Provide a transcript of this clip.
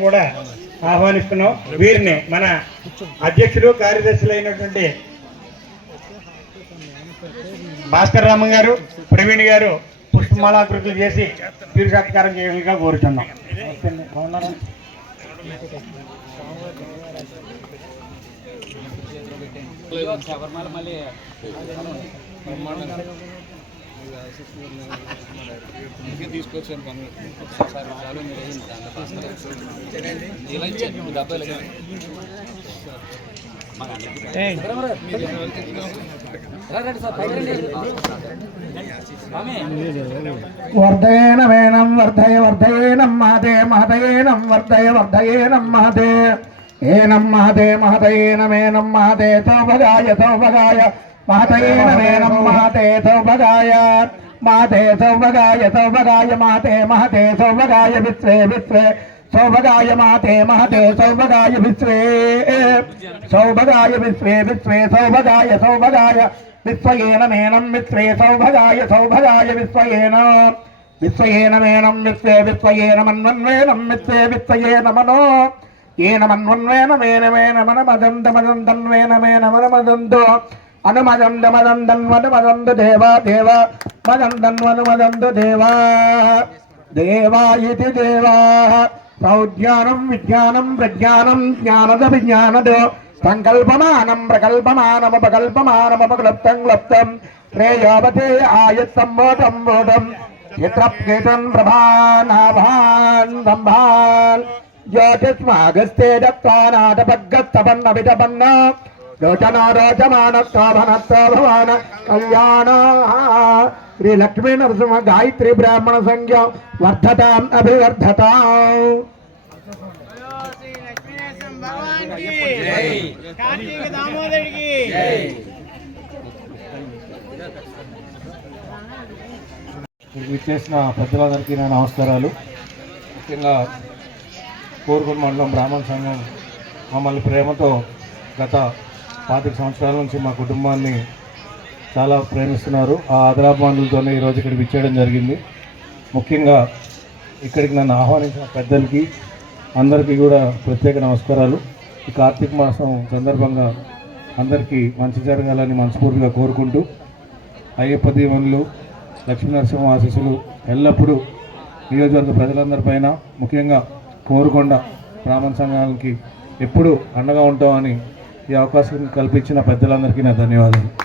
కూడా ఆహ్వానిస్తున్నాం వీరిని మన అధ్యక్షులు కార్యదర్శులు అయినటువంటి భాస్కర్ రామ గారు ప్రవీణ్ గారు పుష్పమాలాకృతులు చేసి తీరు సత్కారం చేయగా కోరుతున్నాం బాగున్నారా? తీసుకొచ్చాను పని ఒకసారి చాలు మీరు వేయండి దాంట్లో. ఇలా ఇచ్చాను మీ డబ్బాలు ఇలా. వర్ధయేన వేనం వర్ధయ వర్ధయేనం మహతే మహతయేనం వర్ధయ వర్ధయేనం మహతే ఏనం మహతే మహతయేనమేనం మహతే సౌభగాయ సౌభగాయ మహతయేన వేనం మహతే సౌభగాయ మాతే సౌభగాయ సౌభగాయ మాతే మహతే సౌభగాయ విశ్వే విశ్వే సౌభగాయ మాతే మహతే సౌభగాయ విశ్వే సౌభగాయ విశ్వే విశ్వే సౌభగాయ సౌభగాయ విశ్వయేన మేనం విశ్వే సౌభగాయ సౌభగాయ విశ్వయేన విశ్వయేన మేనం విశ్వే విశ్వయేన మన్వన్వేనం విశ్వే విశ్వయేన మనో ఏన మన్వన్వేన మేన మేన మన మదంద మదందన్వేన మేన మన మదందో అనుమదంద మదందన్వన మదంద దేవా దేవ. మదందన్వను మదంద దేవా. దేవా ఇది దేవా. ప్రౌజ్ఞానం విజ్ఞానం ప్రజ్ఞానం జ్ఞానద విజ్ఞానదో. సంకల్పమానం ప్రకల్పమానమపకల్పమానమపక్లుప్తం క్లప్తం. శ్రేయోపతే ఆయత్సంబోధం బోధం. చిత్రప్కేతన్ ప్రభానాభాన్ సంభాన్. జ్యోతిష్మాగస్తే దత్వానాటపగ్గత్తపన్న విటపన్న లోచనా రోచమాన శోభనత్వ భవాన కళ్యాణ శ్రీ లక్ష్మీ నరసింహ గాయత్రి బ్రాహ్మణ సంఖ్య వర్ధతాం అభివర్ధతాం శ్రీ ఇచ్చేసిన పెద్దలందరికీ నా నమస్కారాలు. ముఖ్యంగా కోరుకుల మండలం బ్రాహ్మణ సంఘం మమ్మల్ని ప్రేమతో గత పాతిక సంవత్సరాల నుంచి మా కుటుంబాన్ని చాలా ప్రేమిస్తున్నారు. ఆ ఆదరాభిమానులతోనే ఈరోజు ఇక్కడికి ఇచ్చేయడం జరిగింది. ముఖ్యంగా ఇక్కడికి నన్ను ఆహ్వానించిన పెద్దలకి అందరికీ కూడా ప్రత్యేక నమస్కారాలు. ఈ కార్తీక మాసం సందర్భంగా అందరికీ మంచి జరగాలని మనస్ఫూర్తిగా కోరుకుంటూ అయ్యప్ప దీవెనలు లక్ష్మీనరసింహ ఆశీస్సులు ఎల్లప్పుడూ నియోజకవర్గ ప్రజలందరిపైన ముఖ్యంగా కోరుకొండ బ్రాహ్మణ సంఘాలకి ఎప్పుడూ అండగా ఉంటామని ఈ అవకాశం కల్పించిన పెద్దలందరికీ నా ధన్యవాదాలు.